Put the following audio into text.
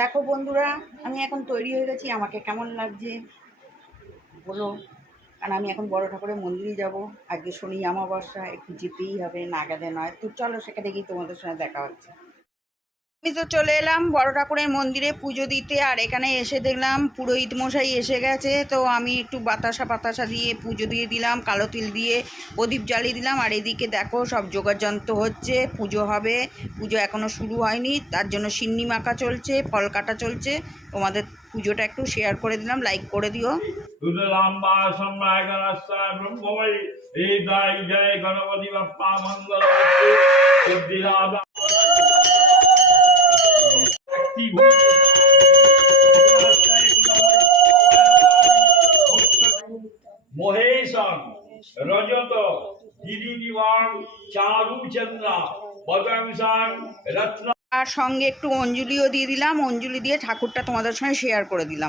দেখো বন্ধুরা, আমি এখন তৈরি হয়ে গেছি। আমাকে কেমন লাগছে বলো, কারণ আমি এখন বড় ঠাকুরের মন্দিরে যাব। আজকে শনি অমাবস্যা, একটু যেতেই হবে, না গেলে নয়। তো চলো, সেখানে গিয়ে তোমাদের সঙ্গে দেখা হচ্ছে। আমি তো চলে এলাম বড় ঠাকুরের মন্দিরে পুজো দিতে, আর এখানে এসে দেখলাম পুরোহিত মশাই এসে গেছে। তো আমি একটু বাতাসা দিয়ে পুজো দিয়ে দিলাম, কালো তিল দিয়ে প্রদীপ জ্বালিয়ে দিলাম। আর এদিকে দেখো সব যোগাযন্ত্র হচ্ছে, পুজো হবে। পুজো এখনও শুরু হয়নি, তার জন্য সিন্নি মাখা চলছে, ফল কাটা চলছে। তোমাদের পুজোটা একটু শেয়ার করে দিলাম, লাইক করে দিও। গণপতি বাপ্পা মঙ্গল। মহেশং রজত গিরিনিবাং চারুচন্দ্রা পদাংসাং রত্ন। আর সঙ্গে একটু অঞ্জলিও দিয়ে দিলাম, অঞ্জলি দিয়ে ঠাকুরটা তোমাদের সঙ্গে শেয়ার করে দিলাম।